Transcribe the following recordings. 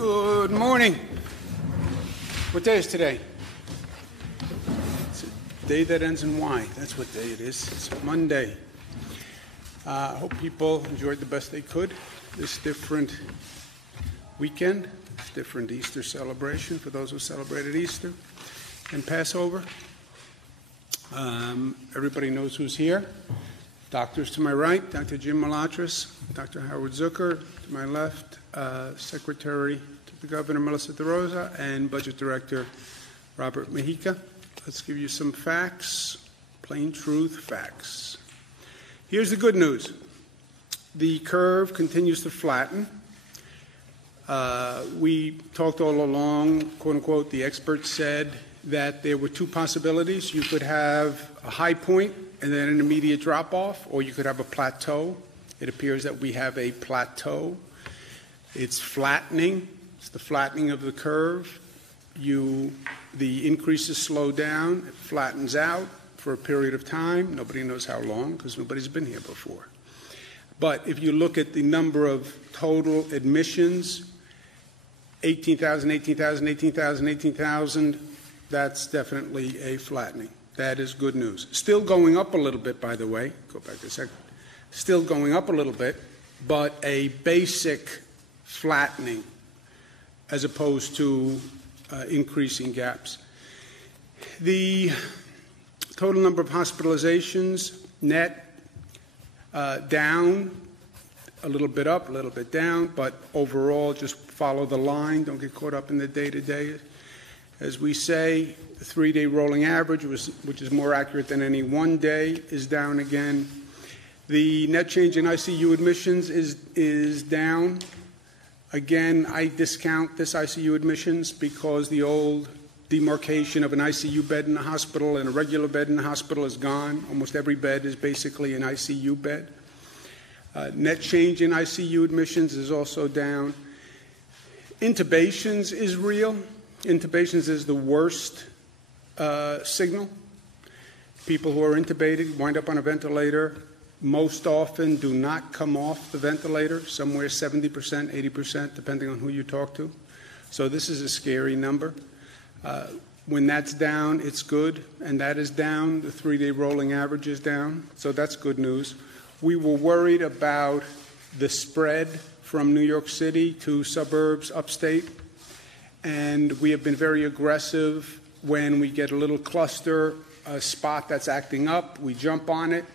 Good morning. What day is today? It's a day that ends in Y. That's what day it is. It's Monday. I hope people enjoyed the best they could this different weekend, this different Easter celebration for those who celebrated Easter and Passover. Everybody knows who's here. Doctors to my right, Dr. Jim Malatras, Dr. Howard Zucker to my left, Secretary to the Governor Melissa DeRosa, and Budget Director Robert Mejica. Let's give you some facts, plain truth facts. Here's the good news. The curve continues to flatten. We talked all along, quote unquote, the experts said that there were two possibilities. You could have a high point and then an immediate drop-off, or you could have a plateau. It appears that we have a plateau. It's flattening. It's the flattening of the curve. The increases slow down. It flattens out for a period of time. Nobody knows how long because nobody's been here before. But if you look at the number of total admissions, 18,000, 18,000, 18,000, 18,000, that's definitely a flattening. That is good news. Still going up a little bit, by the way. Go back a second. Still going up a little bit, but a basic flattening as opposed to increasing gaps. The total number of hospitalizations, net, down, a little bit up, a little bit down, but overall just follow the line. Don't get caught up in the day-to-day. As we say, the three-day rolling average, which is more accurate than any one day, is down again. The net change in ICU admissions is down. Again, I discount this ICU admissions because the old demarcation of an ICU bed in a hospital and a regular bed in a hospital is gone. Almost every bed is basically an ICU bed. Net change in ICU admissions is also down. Intubations is real. Intubations is the worst signal. People who are intubated wind up on a ventilator most often do not come off the ventilator, somewhere 70%, 80%, depending on who you talk to. So this is a scary number. When that's down, it's good, and that is down. The three-day rolling average is down, so that's good news. We were worried about the spread from New York City to suburbs upstate, and we have been very aggressive. When we get a little cluster, a spot that's acting up, we jump on it.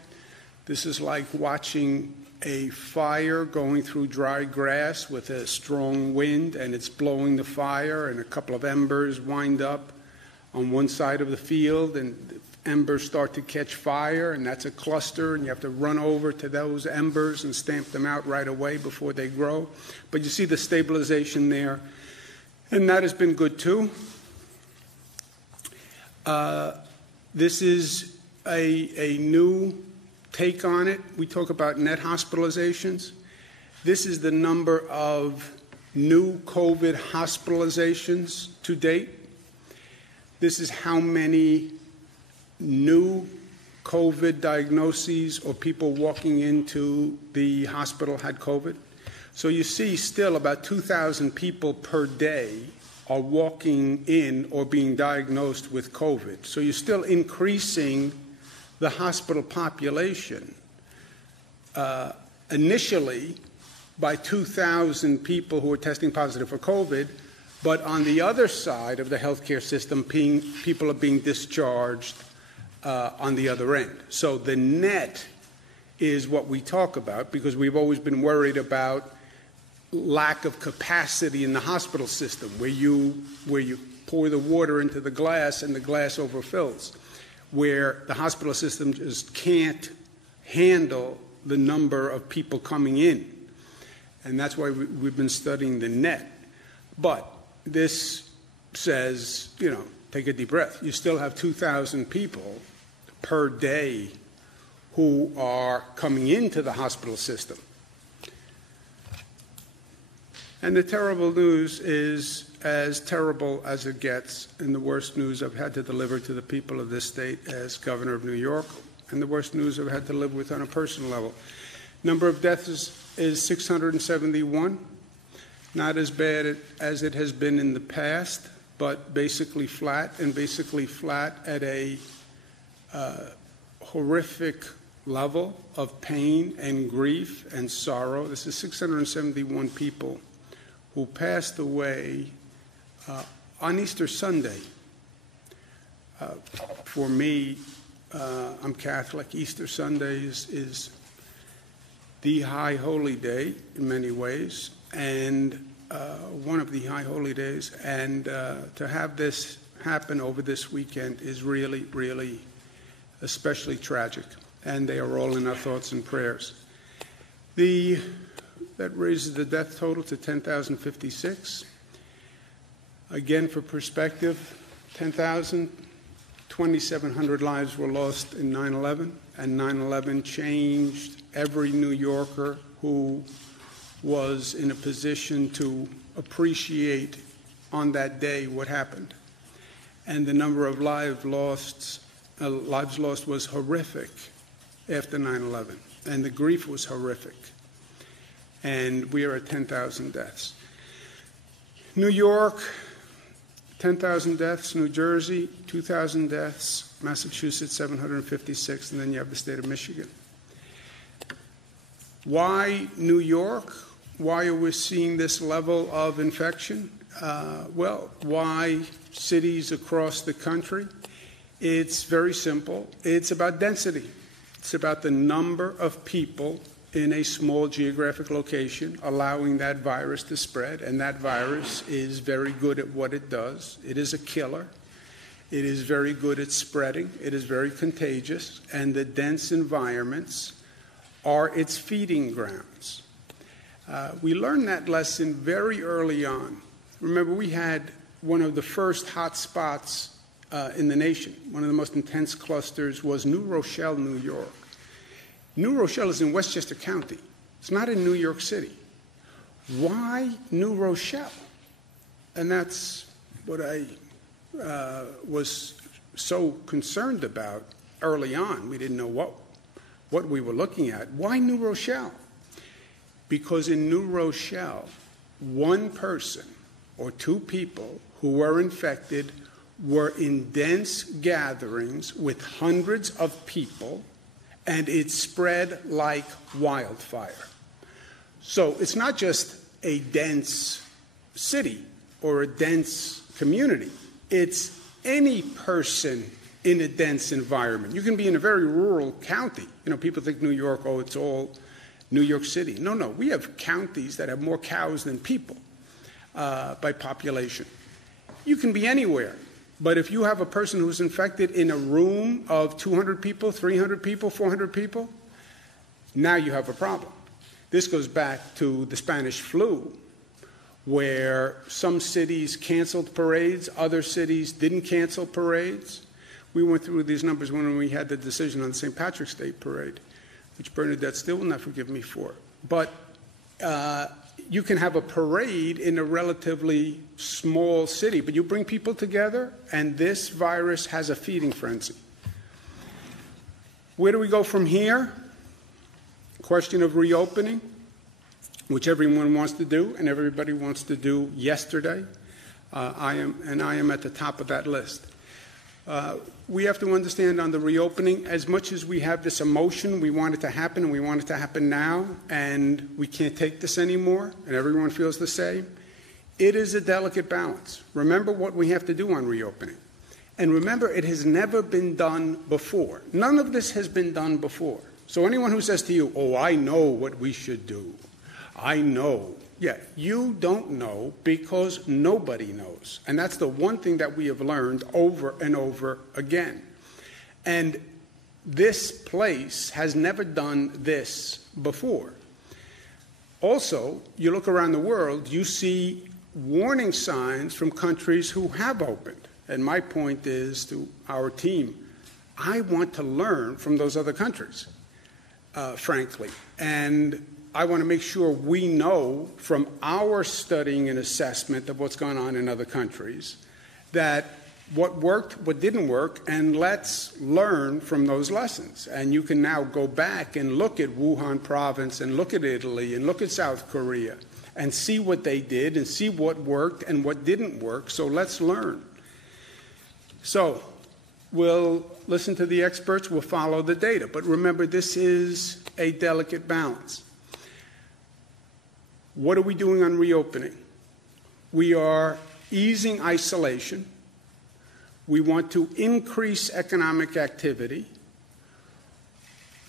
This is like watching a fire going through dry grass with a strong wind, and it's blowing the fire, and a couple of embers wind up on one side of the field, and the embers start to catch fire, and that's a cluster, and you have to run over to those embers and stamp them out right away before they grow. But you see the stabilization there, and that has been good too. This is a new take on it. We talk about net hospitalizations. This is the number of new COVID hospitalizations to date. This is how many new COVID diagnoses or people walking into the hospital had COVID. So you see still about 2,000 people per day are walking in or being diagnosed with COVID. So you're still increasing the hospital population initially by 2,000 people who are testing positive for COVID, but on the other side of the healthcare system, people are being discharged on the other end. So the net is what we talk about because we've always been worried about lack of capacity in the hospital system where you pour the water into the glass and the glass overfills, where the hospital system just can't handle the number of people coming in. And that's why we've been studying the net. But this says, take a deep breath. You still have 2,000 people per day who are coming into the hospital system. And the terrible news is as terrible as it gets, and the worst news I've had to deliver to the people of this state as governor of New York, and the worst news I've had to live with on a personal level. Number of deaths is 671. Not as bad as it has been in the past, but basically flat, and basically flat at a horrific level of pain and grief and sorrow. This is 671 people who passed away on Easter Sunday. For me, I'm Catholic. Easter Sunday is the high holy day in many ways, and one of the high holy days. And to have this happen over this weekend is really, really especially tragic. And they are all in our thoughts and prayers. That raises the death total to 10,056. Again, for perspective, 2,700 lives were lost in 9/11, and 9/11 changed every New Yorker who was in a position to appreciate on that day what happened. And the number of lives lost was horrific after 9/11, and the grief was horrific. And we are at 10,000 deaths. New York, 10,000 deaths. New Jersey, 2,000 deaths. Massachusetts, 756, and then you have the state of Michigan. Why New York? Why are we seeing this level of infection? Well, why cities across the country? It's very simple. It's about density. It's about the number of people in a small geographic location allowing that virus to spread, and that virus is very good at what it does. It is a killer. It is very good at spreading. It is very contagious, and the dense environments are its feeding grounds. We learned that lesson very early on. Remember, we had one of the first hot spots in the nation. One of the most intense clusters was New Rochelle, New York. New Rochelle is in Westchester County. It's not in New York City. Why New Rochelle? And that's what I was so concerned about early on. We didn't know what we were looking at. Why New Rochelle? Because in New Rochelle, one person or two people who were infected were in dense gatherings with hundreds of people, and it spread like wildfire. So it's not just a dense city or a dense community. It's any person in a dense environment. You can be in a very rural county. You know, people think New York, oh, it's all New York City. No, we have counties that have more cows than people by population. You can be anywhere. But if you have a person who's infected in a room of 200 people, 300 people, 400 people, now you have a problem. This goes back to the Spanish flu, where some cities canceled parades, other cities didn't cancel parades. We went through these numbers when we had the decision on the St. Patrick's Day parade, which Bernadette still will not forgive me for. But you can have a parade in a relatively small city, but you bring people together, and this virus has a feeding frenzy. Where do we go from here? Question of reopening, which everyone wants to do, and everybody wants to do yesterday. I am at the top of that list. We have to understand on the reopening, as much as we have this emotion, we want it to happen, and we want it to happen now, and we can't take this anymore, and everyone feels the same. It is a delicate balance. Remember what we have to do on reopening. And remember, it has never been done before. None of this has been done before. So anyone who says to you, oh, I know what we should do, I know. Yeah, you don't know because nobody knows. And that's the one thing that we have learned over and over again. And this place has never done this before. Also, you look around the world, you see warning signs from countries who have opened. And my point is to our team, I want to learn from those other countries, frankly. And I want to make sure we know from our studying and assessment of what's gone on in other countries that what worked, what didn't work, and let's learn from those lessons. And you can now go back and look at Wuhan province and look at Italy and look at South Korea and see what they did and see what worked and what didn't work. So let's learn. So we'll listen to the experts, we'll follow the data. But remember, this is a delicate balance. What are we doing on reopening? We are easing isolation. We want to increase economic activity.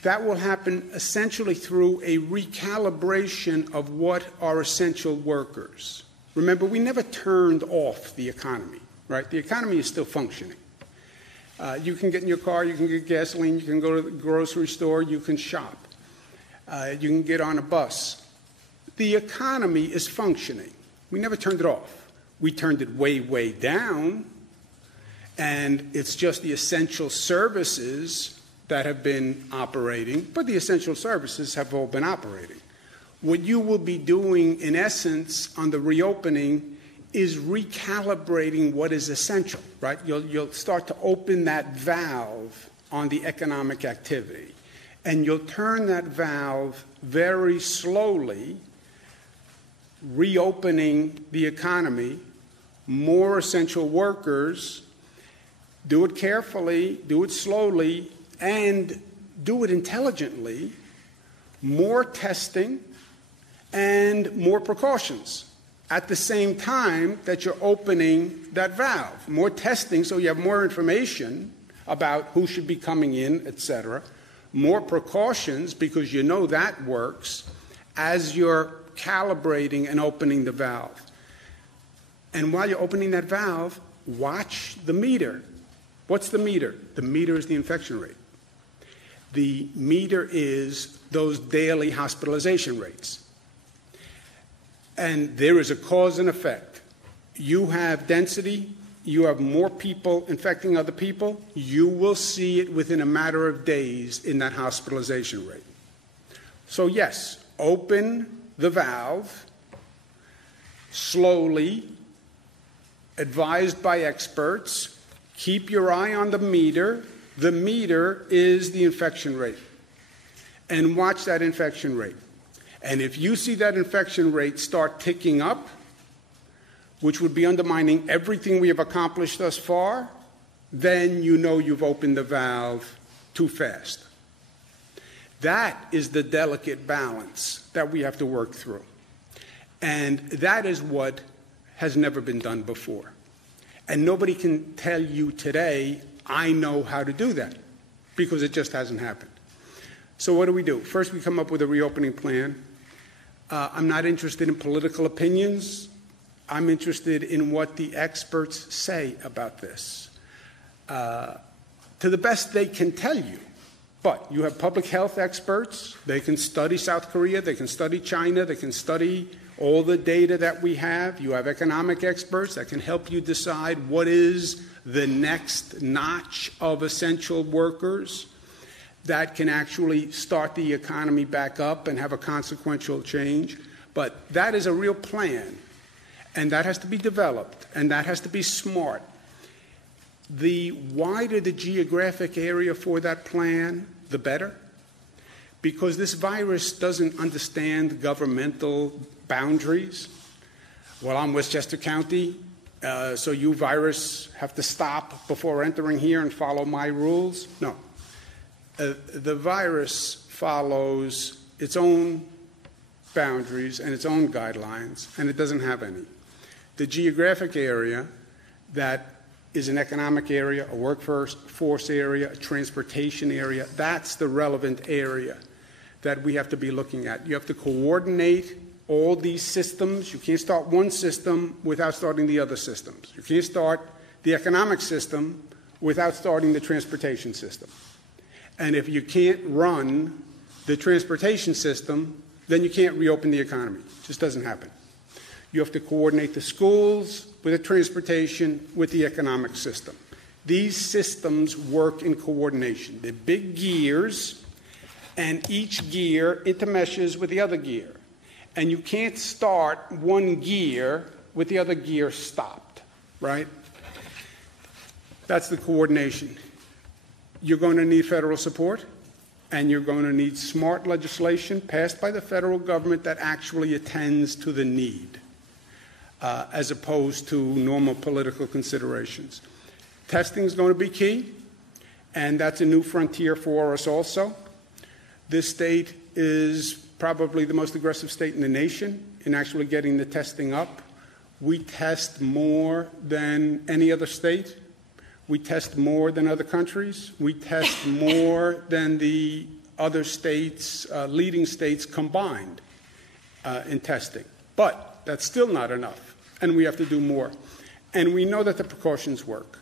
That will happen essentially through a recalibration of what are essential workers. Remember, we never turned off the economy, right? The economy is still functioning. You can get in your car, you can get gasoline, you can go to the grocery store, you can shop. You can get on a bus. The economy is functioning. We never turned it off. We turned it way, way down, and it's just the essential services that have been operating, but the essential services have all been operating. What you will be doing, in essence, on the reopening is recalibrating what is essential, right? You'll start to open that valve on the economic activity, and you'll turn that valve very slowly, reopening the economy, more essential workers. Do it carefully, do it slowly, and do it intelligently, more testing and more precautions at the same time that you're opening that valve. More testing so you have more information about who should be coming in, etc. More precautions because you know that works as you're calibrating and opening the valve. And while you're opening that valve, watch the meter. What's the meter? The meter is the infection rate. The meter is those daily hospitalization rates. And there is a cause and effect. You have density, you have more people infecting other people, you will see it within a matter of days in that hospitalization rate. So yes, open the valve slowly, advised by experts. Keep your eye on the meter. The meter is the infection rate. And watch that infection rate. And if you see that infection rate start ticking up, which would be undermining everything we have accomplished thus far, then you know you've opened the valve too fast. That is the delicate balance that we have to work through. And that is what has never been done before. And nobody can tell you today, I know how to do that, because it just hasn't happened. So what do? First, we come up with a reopening plan. I'm not interested in political opinions. I'm interested in what the experts say about this. To the best they can tell you. But you have public health experts. They can study South Korea. They can study China. They can study all the data that we have. You have economic experts that can help you decide what is the next notch of essential workers that can actually start the economy back up and have a consequential change. But that is a real plan, and that has to be developed, and that has to be smart. The wider the geographic area for that plan, the better, because this virus doesn't understand governmental boundaries. Well, I'm Westchester County, so you, virus, have to stop before entering here and follow my rules. No. The virus follows its own boundaries and its own guidelines, and it doesn't have any. The geographic area that is an economic area, a workforce area, a transportation area, that's the relevant area that we have to be looking at. You have to coordinate all these systems. You can't start one system without starting the other systems. You can't start the economic system without starting the transportation system. And if you can't run the transportation system, then you can't reopen the economy. It just doesn't happen. You have to coordinate the schools with the transportation, with the economic system. These systems work in coordination. They're big gears, and each gear intermeshes with the other gear. And you can't start one gear with the other gear stopped, right? That's the coordination. You're going to need federal support. And you're going to need smart legislation passed by the federal government that actually attends to the need, as opposed to normal political considerations. Testing is going to be key, and that's a new frontier for us also. This state is probably the most aggressive state in the nation in actually getting the testing up. We test more than any other state. We test more than other countries. We test more than the other states, leading states combined in testing. But that's still not enough, and we have to do more. And we know that the precautions work.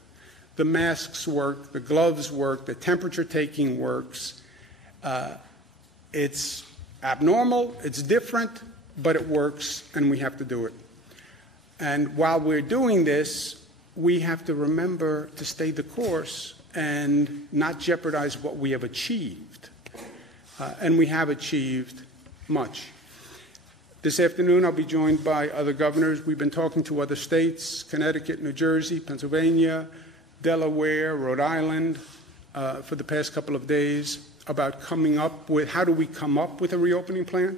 The masks work, the gloves work, the temperature taking works. It's abnormal, it's different, but it works, and we have to do it. And while we're doing this, we have to remember to stay the course and not jeopardize what we have achieved. And we have achieved much. This afternoon, I'll be joined by other governors. We've been talking to other states, Connecticut, New Jersey, Pennsylvania, Delaware, Rhode Island, for the past couple of days about coming up with, how do we come up with a reopening plan?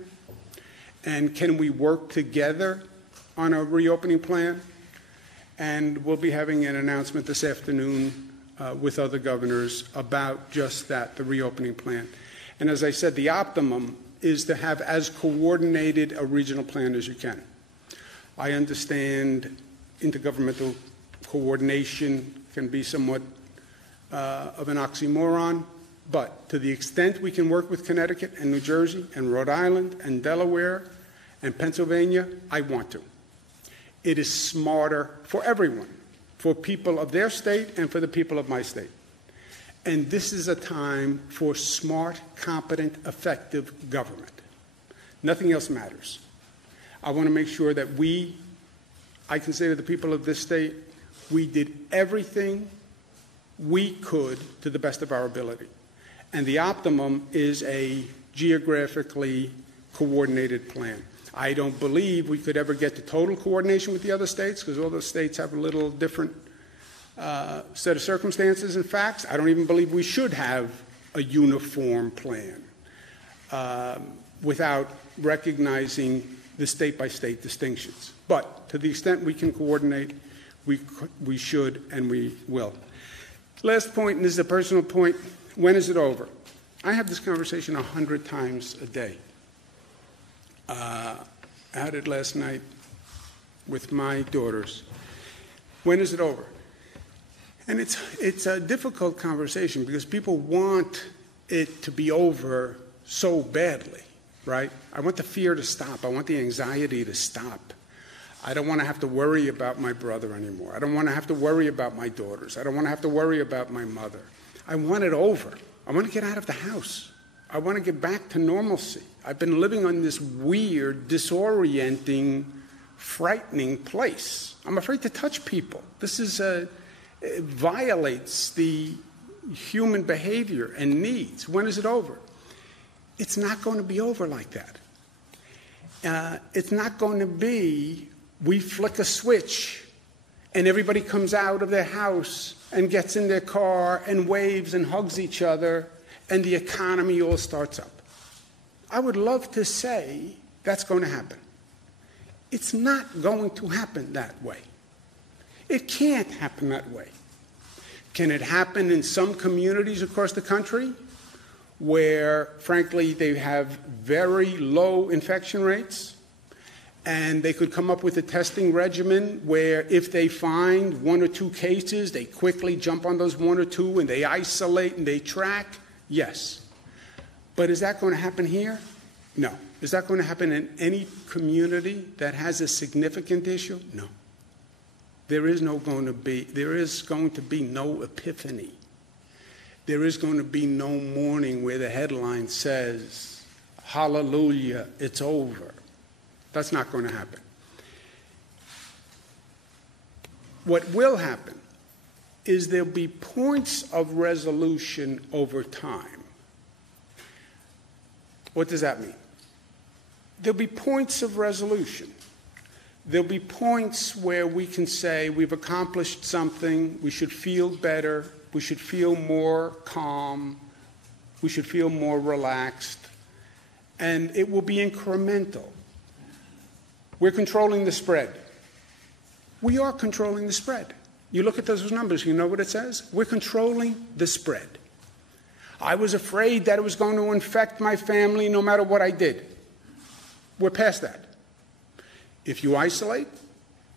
And can we work together on a reopening plan? And we'll be having an announcement this afternoon with other governors about just that, the reopening plan. And as I said, the optimum is to have as coordinated a regional plan as you can. I understand intergovernmental coordination can be somewhat of an oxymoron, but to the extent we can work with Connecticut and New Jersey and Rhode Island and Delaware and Pennsylvania, I want to. It is smarter for everyone, for people of their state and for the people of my state. And this is a time for smart, competent, effective government. Nothing else matters. I want to make sure that I can say to the people of this state, we did everything we could to the best of our ability. And the optimum is a geographically coordinated plan. I don't believe we could ever get to total coordination with the other states because all the states have a little different set of circumstances and facts. I don't even believe we should have a uniform plan without recognizing the state-by-state distinctions. But to the extent we can coordinate, we should and we will. Last point, and this is a personal point, when is it over? I have this conversation 100 times a day. I had it last night with my daughters. When is it over? And it's a difficult conversation because people want it to be over so badly, right? I want the fear to stop. I want the anxiety to stop. I don't want to have to worry about my brother anymore. I don't want to have to worry about my daughters. I don't want to have to worry about my mother. I want it over. I want to get out of the house. I want to get back to normalcy. I've been living on this weird, disorienting, frightening place. I'm afraid to touch people. This is it violates the human behavior and needs. When is it over? It's not going to be over like that. It's not going to be we flick a switch and everybody comes out of their house and gets in their car and waves and hugs each other and the economy all starts up. I would love to say that's going to happen. It's not going to happen that way. It can't happen that way. Can it happen in some communities across the country where, frankly, they have very low infection rates and they could come up with a testing regimen where if they find 1 or 2 cases, they quickly jump on those 1 or 2 and they isolate and they track? Yes. But is that going to happen here? No. Is that going to happen in any community that has a significant issue? No. There is going to be no epiphany. There is going to be no morning where the headline says, hallelujah, it's over. That's not going to happen. What will happen is there'll be points of resolution over time. What does that mean? There'll be points of resolution. There'll be points where we can say we've accomplished something, we should feel better, we should feel more calm, who should feel more relaxed, and it will be incremental. We're controlling the spread. We are controlling the spread. You look at those numbers, you know what it says? We're controlling the spread. I was afraid that it was going to infect my family no matter what I did. We're past that. If you isolate,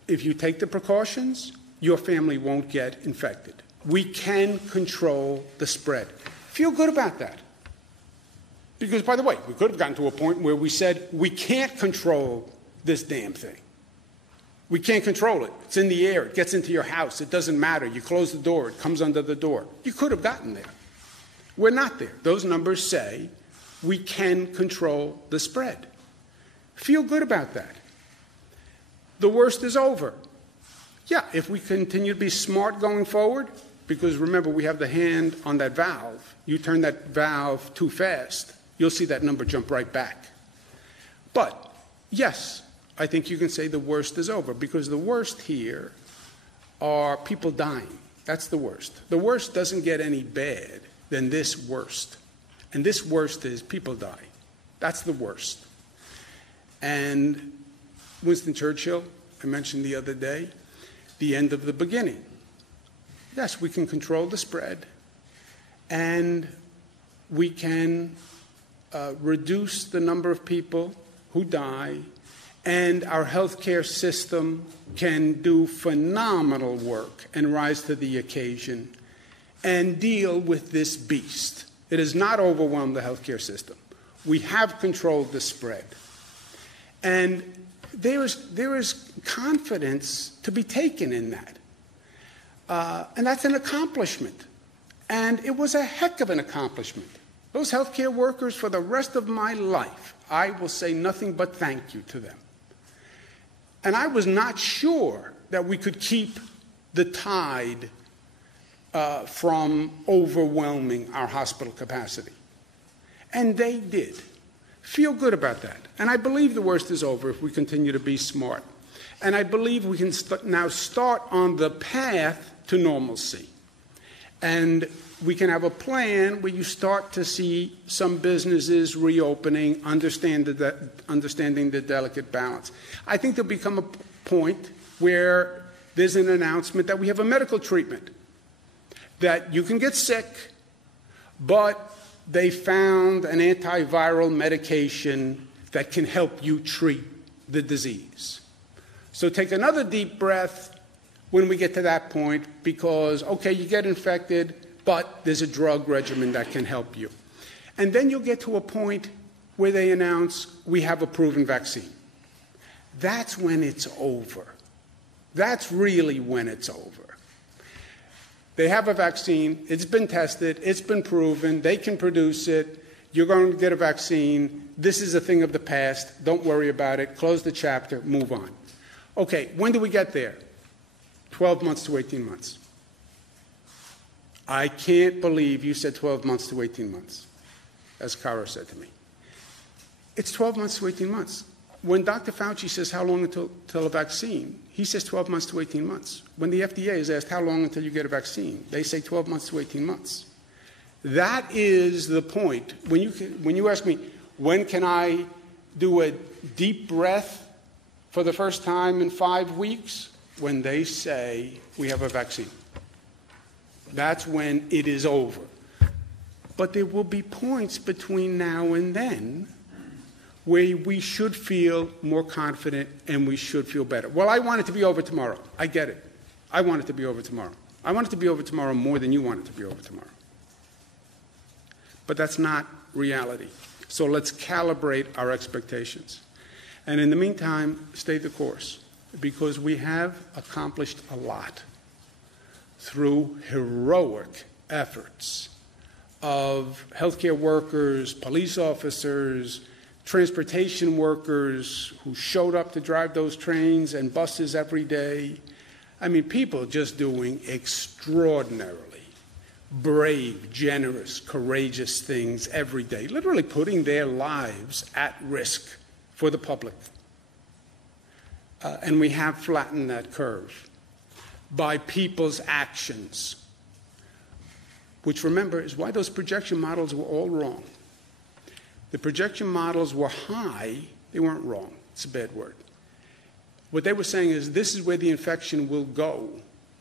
if you take the precautions, your family won't get infected. We can control the spread. Feel good about that. Because, by the way, we could have gotten to a point where we said, we can't control this damn thing. We can't control it. It's in the air. It gets into your house. It doesn't matter. You close the door. It comes under the door. You could have gotten there. We're not there. Those numbers say we can control the spread. Feel good about that. The worst is over. Yeah, if we continue to be smart going forward, because remember, we have the hand on that valve. You turn that valve too fast, you'll see that number jump right back. But, yes, I think you can say the worst is over, because the worst here are people dying. That's the worst. The worst doesn't get any bad than this worst. And this worst is people die. That's the worst. And Winston Churchill, I mentioned the other day, the end of the beginning. Yes, we can control the spread, and we can reduce the number of people who die, and our healthcare system can do phenomenal work and rise to the occasion and deal with this beast. It has not overwhelmed the healthcare system. We have controlled the spread. And there is confidence to be taken in that. And that's an accomplishment. And it was a heck of an accomplishment. Those healthcare workers, for the rest of my life, I will say nothing but thank you to them. And I was not sure that we could keep the tide from overwhelming our hospital capacity. And they did. Feel good about that. And I believe the worst is over if we continue to be smart. And I believe we can now start on the path to normalcy. And we can have a plan where you start to see some businesses reopening, understanding the delicate balance. I think there'll become a point where there's an announcement that we have a medical treatment, that you can get sick, but they found an antiviral medication that can help you treat the disease. So take another deep breath when we get to that point, because, okay, you get infected, but there's a drug regimen that can help you. And then you'll get to a point where they announce, we have a proven vaccine. That's when it's over. That's really when it's over. They have a vaccine, it's been tested, it's been proven, they can produce it, you're going to get a vaccine, this is a thing of the past, don't worry about it, close the chapter, move on. Okay, when do we get there? 12 months to 18 months. I can't believe you said 12 months to 18 months, as Cara said to me. It's 12 months to 18 months. When Dr. Fauci says how long until a vaccine, he says 12 months to 18 months. When the FDA is asked how long until you get a vaccine, they say 12 months to 18 months. That is the point. When you ask me, when can I do a deep breath for the first time in 5 weeks? When they say we have a vaccine. That's when it is over. But there will be points between now and then where we should feel more confident and we should feel better. Well, I want it to be over tomorrow. I get it. I want it to be over tomorrow. I want it to be over tomorrow more than you want it to be over tomorrow. But that's not reality. So let's calibrate our expectations. And in the meantime, stay the course, because we have accomplished a lot through heroic efforts of healthcare workers, police officers, transportation workers who showed up to drive those trains and buses every day. I mean, people just doing extraordinarily brave, generous, courageous things every day, literally putting their lives at risk for the public. And we have flattened that curve by people's actions. which, remember, is why those projection models were all wrong. The projection models were high. They weren't wrong. It's a bad word. What they were saying is this is where the infection will go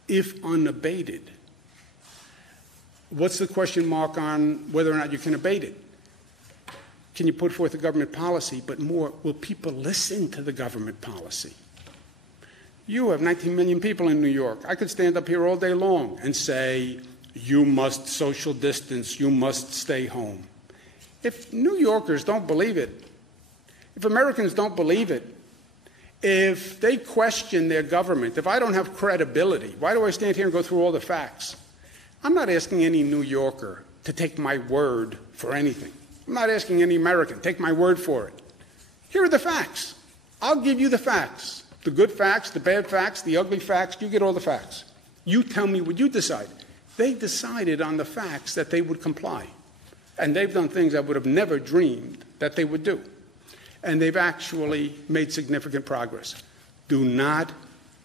if unabated. What's the question mark on whether or not you can abate it? Can you put forth a government policy? But more, will people listen to the government policy? You have 19 million people in New York. I could stand up here all day long and say, you must social distance, you must stay home. If New Yorkers don't believe it, if Americans don't believe it, if they question their government, if I don't have credibility, why do I stand here and go through all the facts? I'm not asking any New Yorker to take my word for anything. I'm not asking any American, take my word for it. Here are the facts. I'll give you the facts. The good facts, the bad facts, the ugly facts, you get all the facts. You tell me what you decide. They decided on the facts that they would comply. And they've done things I would have never dreamed that they would do. And they've actually made significant progress. Do not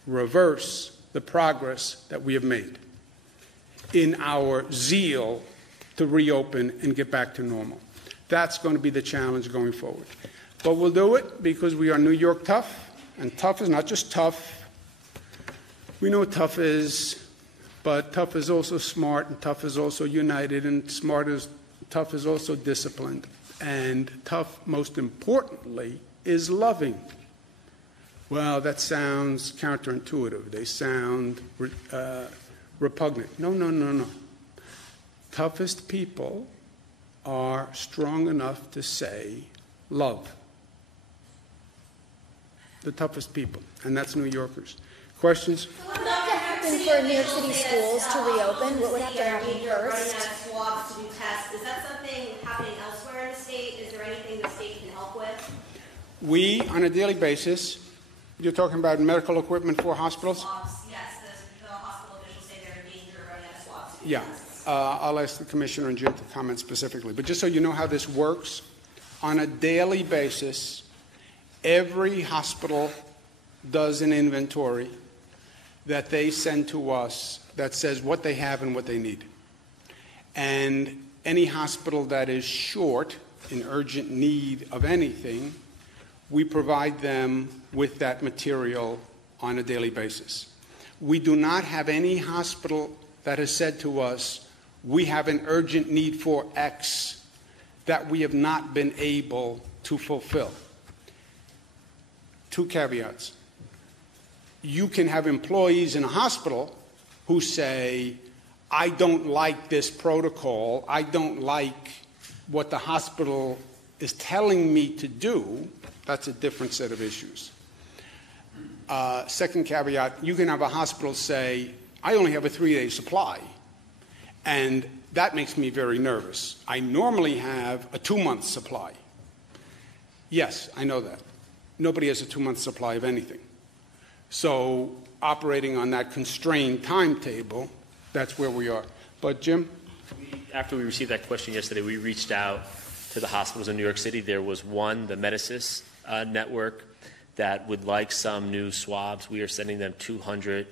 reverse the progress that we have made in our zeal to reopen and get back to normal. That's going to be the challenge going forward. But we'll do it because we are New York tough, and tough is not just tough. We know what tough is, but tough is also smart, and tough is also united, and tough is also disciplined. And tough, most importantly, is loving. Well, that sounds counterintuitive. They sound repugnant. No. Toughest people are strong enough to say love. The toughest people, and that's New Yorkers. Questions? What would have to happen for New York City schools to reopen? What would have to happen first? Swabs to do tests. Is that something happening elsewhere in the state? Is there anything the state can help with? We, on a daily basis, you're talking about medical equipment for hospitals? Swabs, yes. The hospital officials say they're in danger of running out of swabs to do Yeah. tests. I'll ask the Commissioner and Jim to comment specifically. But just so you know how this works, on a daily basis, every hospital does an inventory that they send to us that says what they have and what they need. And any hospital that is short, in urgent need of anything, we provide them with that material on a daily basis. We do not have any hospital that has said to us, we have an urgent need for X that we have not been able to fulfill. Two caveats. You can have employees in a hospital who say, I don't like this protocol, I don't like what the hospital is telling me to do. That's a different set of issues. Second caveat, you can have a hospital say, I only have a 3-day supply, and that makes me very nervous. I normally have a 2-month supply. Yes, I know that. Nobody has a 2-month supply of anything. So operating on that constrained timetable, that's where we are. But Jim? After we received that question yesterday, we reached out to the hospitals in New York City. There was one, the Medicis network, that would like some new swabs. We are sending them 200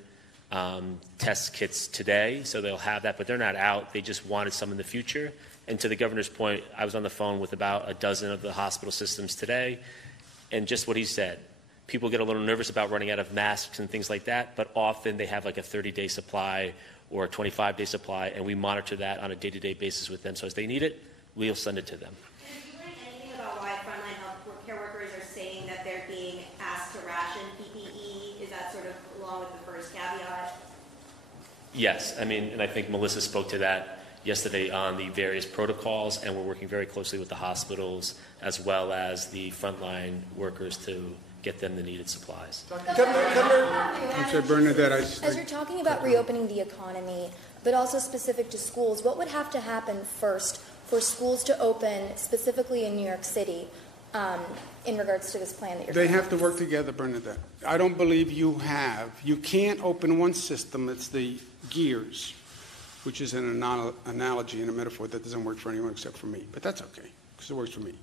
test kits today, so they'll have that, but they're not out. They just wanted some in the future. And to the governor's point, I was on the phone with about a dozen of the hospital systems today, and just what he said. People get a little nervous about running out of masks and things like that, but often they have like a 30-day supply or a 25-day supply, and we monitor that on a day-to-day basis with them. So as they need it, we'll send it to them. And do you learn anything about why frontline health care workers are saying that they're being asked to ration PPE? Is that sort of along with the first caveat? Yes, I mean, and I think Melissa spoke to that yesterday on the various protocols, and we're working very closely with the hospitals as well as the frontline workers to get them the needed supplies. I'm sorry, Bernadette. As you're talking about reopening the economy, but also specific to schools, what would have to happen first for schools to open, specifically in New York City, in regards to this plan that you're They talking have to work together, Bernadette. I don't believe you can't open one system, it's the gears, which is an analogy and a metaphor that doesn't work for anyone except for me. But that's okay, because it works for me.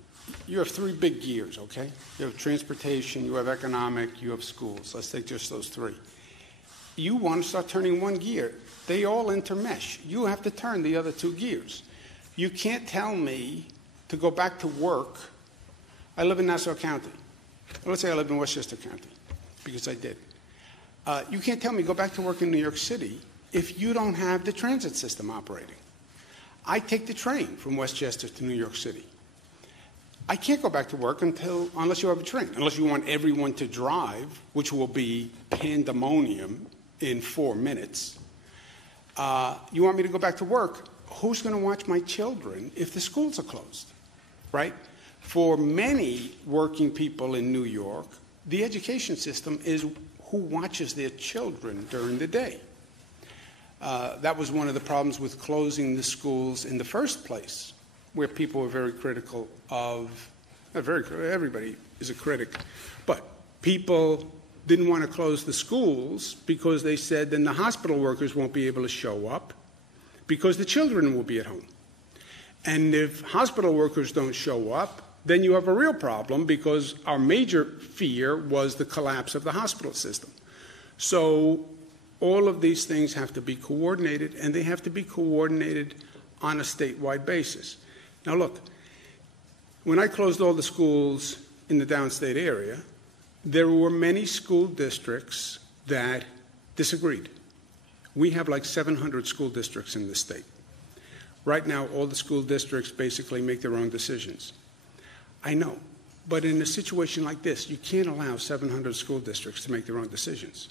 You have 3 big gears, okay? You have transportation, you have economic, you have schools. Let's take just those 3. you want to start turning one gear. They all intermesh. You have to turn the other two gears. You can't tell me to go back to work. I live in Nassau County. Let's say I live in Westchester County, because I did. You can't tell me go back to work in New York City if you don't have the transit system operating. I take the train from Westchester to New York City. I can't go back to work unless you have a train, unless you want everyone to drive, which will be pandemonium in 4 minutes. You want me to go back to work? Who's going to watch my children if the schools are closed, right? For many working people in New York, the education system is who watches their children during the day. That was one of the problems with closing the schools in the first place, where people were very critical of, everybody is a critic, but people didn't want to close the schools because they said then the hospital workers won't be able to show up because the children will be at home. And if hospital workers don't show up, then you have a real problem, because our major fear was the collapse of the hospital system. So all of these things have to be coordinated, and they have to be coordinated on a statewide basis. Now look, when I closed all the schools in the downstate area, there were many school districts that disagreed. We have like 700 school districts in the state. Right now, all the school districts basically make their own decisions. I know, but in a situation like this, you can't allow 700 school districts to make their own decisions.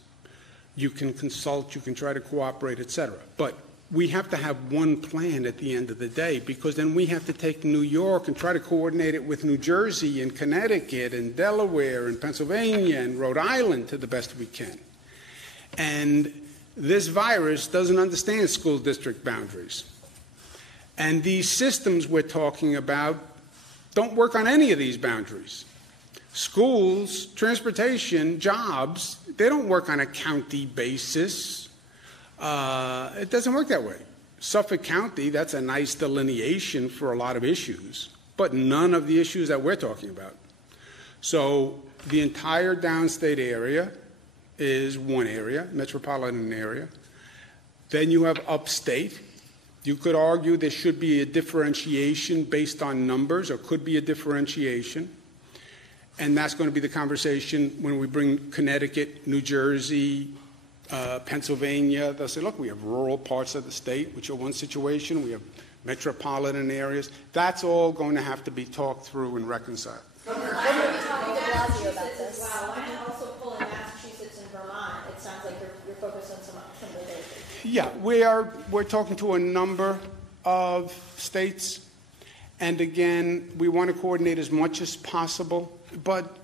You can consult, you can try to cooperate, et cetera, but we have to have one plan at the end of the day, because then we have to take New York and try to coordinate it with New Jersey and Connecticut and Delaware and Pennsylvania and Rhode Island to the best we can. And this virus doesn't understand school district boundaries. And these systems we're talking about don't work on any of these boundaries. Schools, transportation, jobs, they don't work on a county basis. It doesn't work that way. Suffolk County, that's a nice delineation for a lot of issues, but none of the issues that we're talking about. So the entire downstate area is one area, metropolitan area. Then you have upstate. You could argue there should be a differentiation based on numbers, or could be a differentiation. And that's going to be the conversation when we bring Connecticut, New Jersey, Pennsylvania. They'll say, look, we have rural parts of the state, which are one situation. We have metropolitan areas. That's all going to have to be talked through and reconciled. Governor, we talked to de Blasio about this. Wow, why not also pull in Massachusetts and Vermont? It sounds like you're focused on some of those areas. Yeah, we're talking to a number of states. And again, we want to coordinate as much as possible, but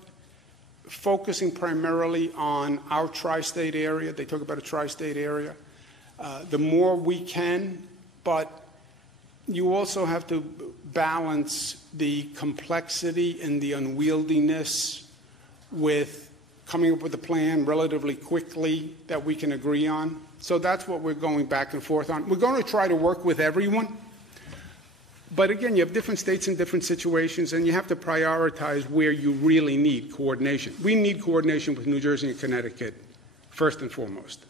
focusing primarily on our tri-state area. They talk about a tri-state area. The more we can, but you also have to balance the complexity and the unwieldiness with coming up with a plan relatively quickly that we can agree on. So that's what we're going back and forth on. We're going to try to work with everyone. But again, you have different states in different situations, and you have to prioritize where you really need coordination. We need coordination with New Jersey and Connecticut, first and foremost,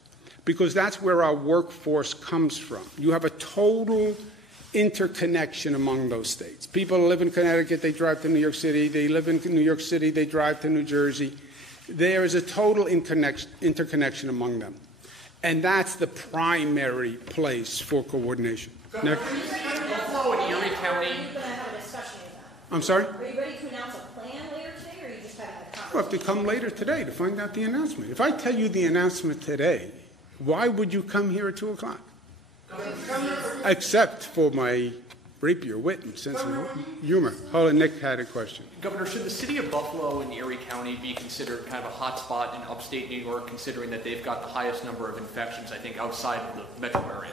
because that's where our workforce comes from. You have a total interconnection among those states. People live in Connecticut, they drive to New York City. They live in New York City, they drive to New Jersey. There is a total interconnection among them. And that's the primary place for coordination. Nick? In Erie County. Are you going to have a discussion with that? I'm sorry? Are you ready to announce a plan later today, or are you just having a conversation? We'll have to come later today to find out the announcement. If I tell you the announcement today, why would you come here at 2 o'clock? Except for my rapier wit and sense of humor. Hold on, Nick had a question. Governor, should the city of Buffalo and Erie County be considered kind of a hot spot in upstate New York, considering that they've got the highest number of infections, I think, outside of the metro area?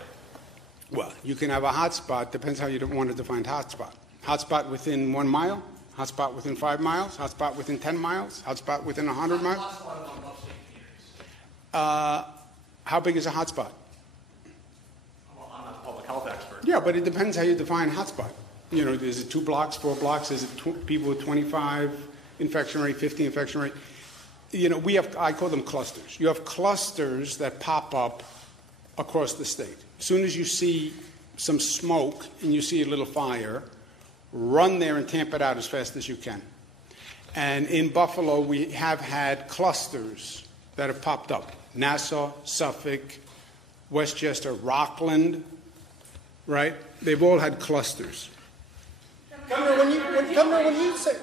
Well, you can have a hot spot. Depends how you want to define hot spot. Hot spot within 1 mile, hot spot within 5 miles, hot spot within 10 miles, hot spot within 100 miles. Hot spot among upstate communities. How big is a hot spot? Well, I'm not a public health expert. Yeah, but it depends how you define hot spot. You know, is it 2 blocks, 4 blocks? Is it people with 25 infection rate, 50 infection rate? I call them clusters. You have clusters that pop up across the state. As soon as you see some smoke and you see a little fire, run there and tamp it out as fast as you can. And in Buffalo, we have had clusters that have popped up. Nassau, Suffolk, Westchester, Rockland, right? They've all had clusters. Governor,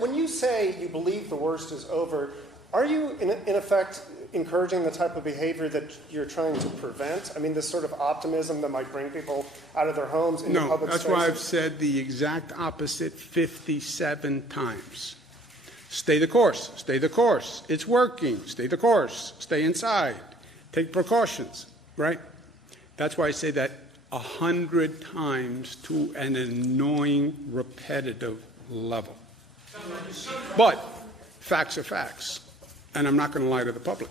when you say you believe the worst is over, are you, in effect, encouraging the type of behavior that you're trying to prevent? I mean, this sort of optimism that might bring people out of their homes into public spaces? No, that's why I've said the exact opposite 57 times. Stay the course. Stay the course. It's working. Stay the course. Stay inside. Take precautions, right? That's why I say that 100 times to an annoying, repetitive level. But facts are facts, and I'm not going to lie to the public.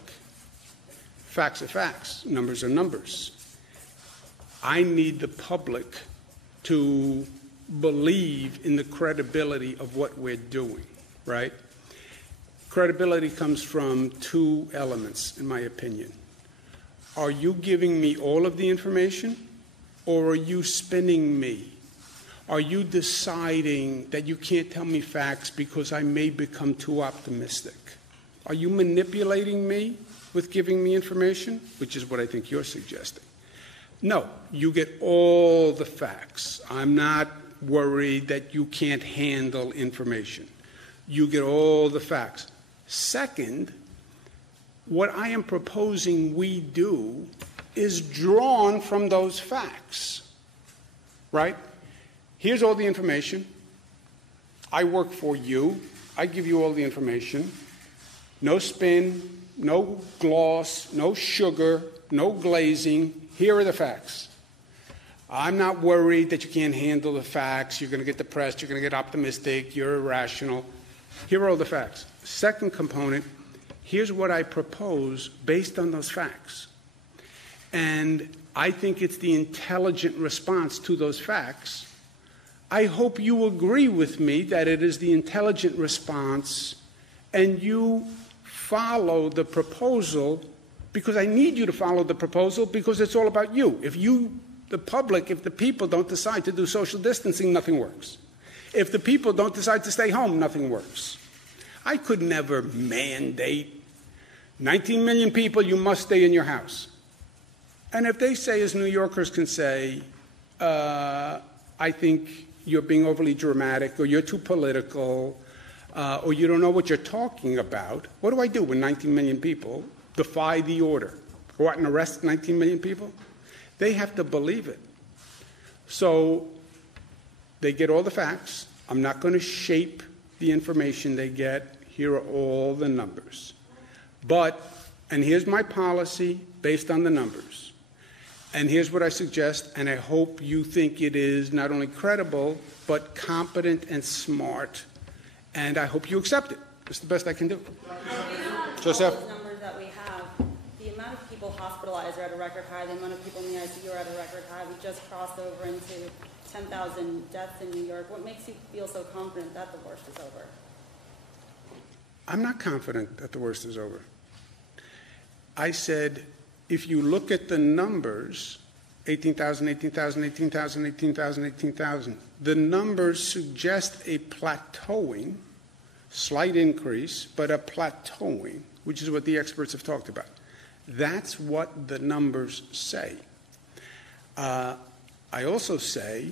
Facts are facts. Numbers are numbers. I need the public to believe in the credibility of what we're doing, right? Credibility comes from two elements, in my opinion. Are you giving me all of the information, or are you spinning me? Are you deciding that you can't tell me facts because I may become too optimistic? Are you manipulating me with giving me information, which is what I think you're suggesting? No, you get all the facts. I'm not worried that you can't handle information. You get all the facts. Second, what I am proposing we do is drawn from those facts, right? Here's all the information. I work for you. I give you all the information. No spin, no gloss, no sugar, no glazing. Here are the facts. I'm not worried that you can't handle the facts. You're going to get depressed. You're going to get optimistic. You're irrational. Here are all the facts. Second component, here's what I propose based on those facts. And I think it's the intelligent response to those facts. I hope you agree with me that it is the intelligent response and you follow the proposal, because I need you to follow the proposal because it's all about you. If you, the public, if the people don't decide to do social distancing, nothing works. If the people don't decide to stay home, nothing works. I could never mandate 19 million people, you must stay in your house. And if they say, as New Yorkers can say, I think you're being overly dramatic, or you're too political, or you don't know what you're talking about, what do I do when 19 million people defy the order? Go out and arrest 19 million people? They have to believe it. So they get all the facts. I'm not going to shape the information they get. Here are all the numbers. But, and here's my policy based on the numbers. And here's what I suggest, and I hope you think it is not only credible, but competent and smart. And I hope you accept it. It's the best I can do. Joseph? All those numbers that we have, the amount of people hospitalized are at a record high, the amount of people in the ICU are at a record high. We just crossed over into 10,000 deaths in New York. What makes you feel so confident that the worst is over? I'm not confident that the worst is over. I said, if you look at the numbers, 18,000, 18,000, 18,000, 18,000, 18,000, the numbers suggest a plateauing, slight increase, but a plateauing, which is what the experts have talked about. That's what the numbers say. I also say,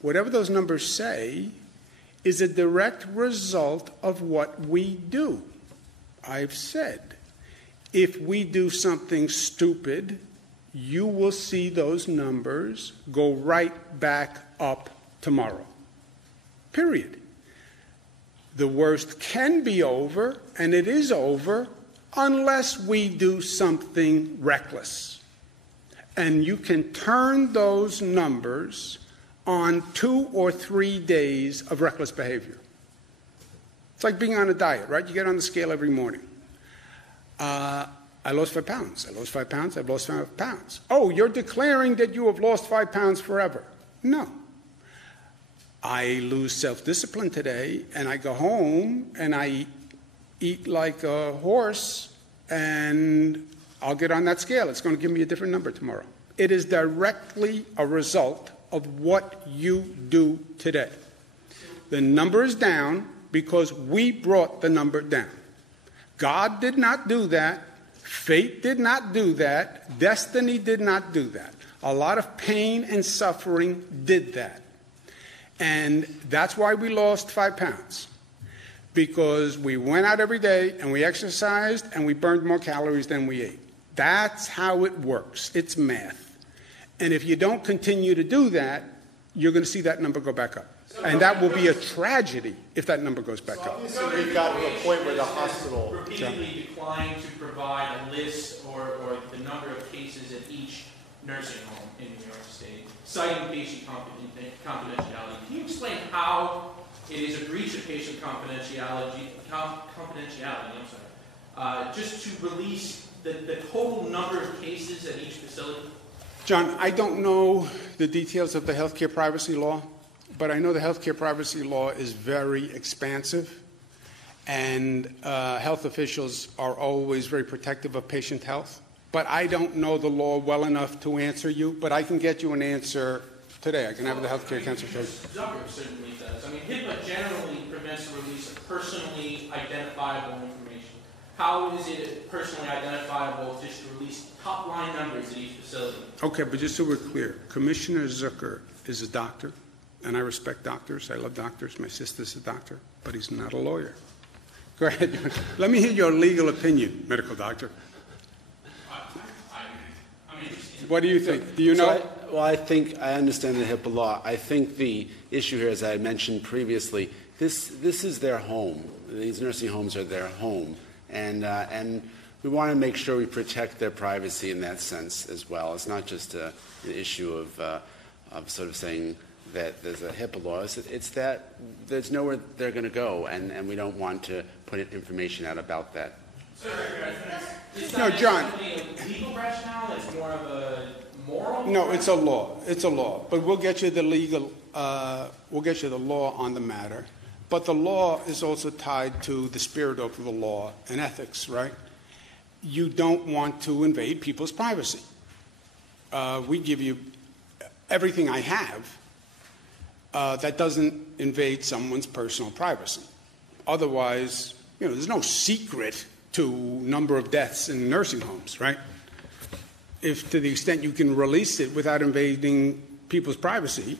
whatever those numbers say is a direct result of what we do. I've said, if we do something stupid, you will see those numbers go right back up tomorrow. Period. The worst can be over, and it is over, unless we do something reckless. And you can turn those numbers on 2 or 3 days of reckless behavior. It's like being on a diet, right? You get on the scale every morning. I lost 5 pounds. I lost 5 pounds. I've lost 5 pounds. Oh, you're declaring that you have lost 5 pounds forever. No. I lose self-discipline today, and I go home and I eat like a horse, and I'll get on that scale. It's going to give me a different number tomorrow. It is directly a result of what you do today. The number is down because we brought the number down. God did not do that. Fate did not do that. Destiny did not do that. A lot of pain and suffering did that. And that's why we lost 5 pounds. Because we went out every day and we exercised and we burned more calories than we ate. That's how it works. It's math. And if you don't continue to do that, you're going to see that number go back up. And that will be a tragedy if that number goes back up. Obviously, we've got to a point where the hospital repeatedly declined to provide a list or the number of cases at each nursing home in New York State, citing patient confidentiality. Can you explain how it is a breach of patient confidentiality, just to release the total number of cases at each facility? John, I don't know the details of the healthcare privacy law, but I know the healthcare privacy law is very expansive, and health officials are always very protective of patient health. But I don't know the law well enough to answer you, but I can get you an answer today. I can have the healthcare consultation. Zucker certainly does. I mean, HIPAA generally prevents the release of personally identifiable information. How is it personally identifiable just to release top-line numbers at each facility? Okay, but just so we're clear, Commissioner Zucker is a doctor, and I respect doctors. I love doctors. My sister's a doctor, but he's not a lawyer. Go ahead. Let me hear your legal opinion, medical doctor. What do you think? Do you know? I think I understand the HIPAA law. I think the issue here, as I mentioned previously, this is their home. These nursing homes are their home, and we want to make sure we protect their privacy in that sense as well. It's not just an issue of sort of saying that there's a HIPAA law. It's that there's nowhere they're going to go, and we don't want to put information out about that. No, John. A legal rationale? It's more of a moral? No, it's a law. It's a law. But we'll get you the legal. We'll get you the law on the matter. But the law is also tied to the spirit of the law and ethics, right? You don't want to invade people's privacy. We give you everything I have that doesn't invade someone's personal privacy. Otherwise, there's no secret to number of deaths in nursing homes, right? If to the extent you can release it without invading people's privacy,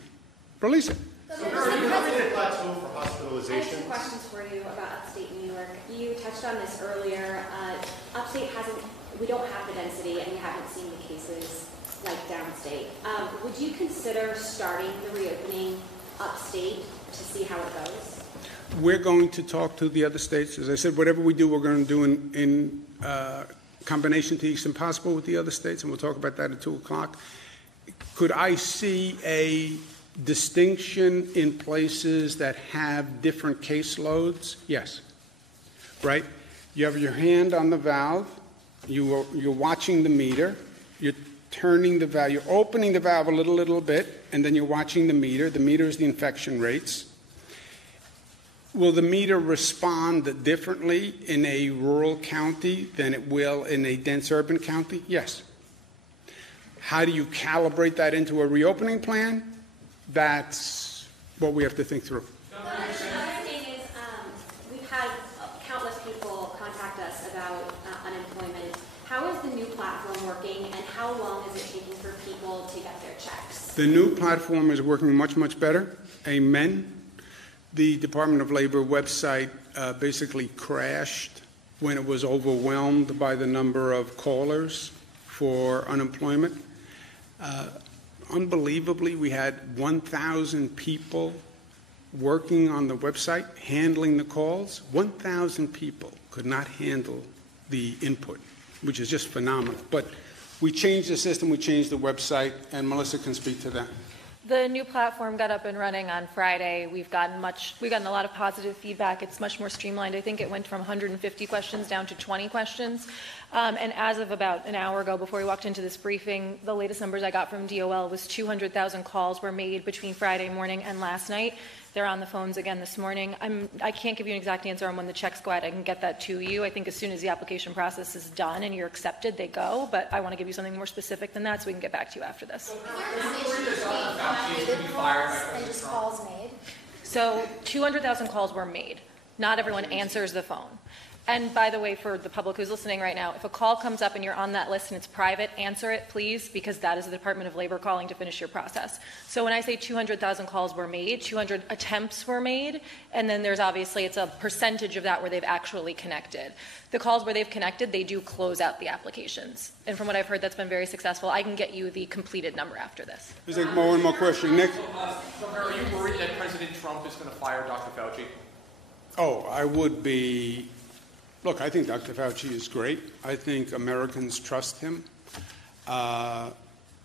release it. So how is it plateau for hospitalization? I have some questions for you about upstate New York. You touched on this earlier. Upstate we don't have the density, and we haven't seen the cases like downstate. Would you consider starting the reopening upstate to see how it goes? We're going to talk to the other states. As I said, whatever we do, we're going to do in combination to the extent possible with the other states, and we'll talk about that at 2 o'clock. Could I see a distinction in places that have different caseloads? Yes. Right? You have your hand on the valve. You're watching the meter. You're turning the valve. You're opening the valve a little bit, and then you're watching the meter. The meter is the infection rates. Will the meter respond differently in a rural county than it will in a dense urban county? Yes. How do you calibrate that into a reopening plan? That's what we have to think through. Another thing is we've had countless people contact us about unemployment. How is the new platform working, and how long is it taking for people to get their checks? The new platform is working much, much better. Amen. The Department of Labor website basically crashed when it was overwhelmed by the number of callers for unemployment. Unbelievably, we had 1,000 people working on the website, handling the calls. 1,000 people could not handle the input, which is just phenomenal. But we changed the system, we changed the website, and Melissa can speak to that. The new platform got up and running on Friday. We've gotten a lot of positive feedback. It's much more streamlined. I think it went from 150 questions down to 20 questions. And as of about an hour ago, before we walked into this briefing, the latest numbers I got from DOL was 200,000 calls were made between Friday morning and last night. They're on the phones again this morning. I can't give you an exact answer on when the checks go out. I can get that to you. I think as soon as the application process is done and you're accepted, they go. But I want to give you something more specific than that so we can get back to you after this. And just calls made? So 200,000 calls were made. Not everyone answers the phone. And by the way, for the public who's listening right now, if a call comes up and you're on that list and it's private, answer it, please, because that is the Department of Labor calling to finish your process. So when I say 200,000 calls were made, 200 attempts were made, and then there's obviously, it's a percentage of that where they've actually connected. The calls where they've connected, they do close out the applications. And from what I've heard, that's been very successful. I can get you the completed number after this. There's one more question. Nick? Are you worried that President Trump is going to fire Dr. Fauci? Oh, I would be. Look, I think Dr. Fauci is great. I think Americans trust him.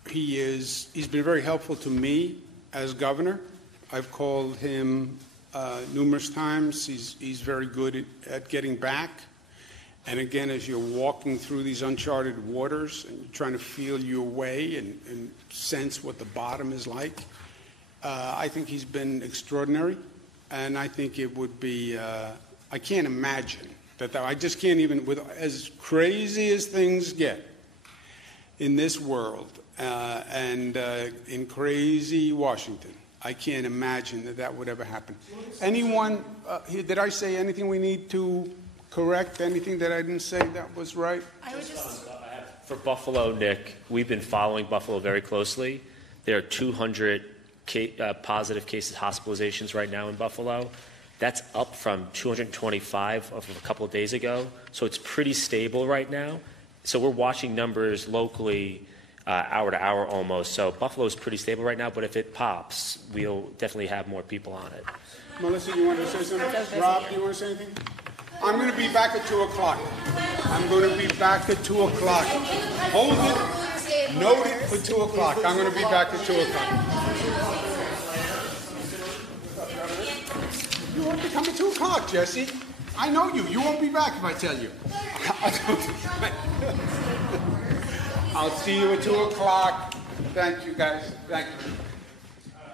He's been very helpful to me as governor. I've called him numerous times. He's very good at getting back. And again, as you're walking through these uncharted waters and you're trying to feel your way and sense what the bottom is like, I think he's been extraordinary. And I think it would be, I can't imagine that I just can't even, with as crazy as things get in this world and in crazy Washington, I can't imagine that would ever happen. Anyone, did I say anything we need to correct? Anything that I didn't say that was right? I would just... For Buffalo, Nick, we've been following Buffalo very closely. There are 200 positive cases, hospitalizations right now in Buffalo. That's up from 225 of a couple of days ago. So it's pretty stable right now. So we're watching numbers locally hour to hour almost. So Buffalo is pretty stable right now, but if it pops, we'll definitely have more people on it. Melissa, you want to say something? Rob, do you want to say anything? I'm going to be back at 2 o'clock. I'm going to be back at 2 o'clock. Hold it. Note it for 2 o'clock. I'm going to be back at 2 o'clock. You won't be coming at 2 o'clock, Jesse. I know you. You won't be back if I tell you. I'll see you at 2 o'clock. Thank you, guys. Thank you.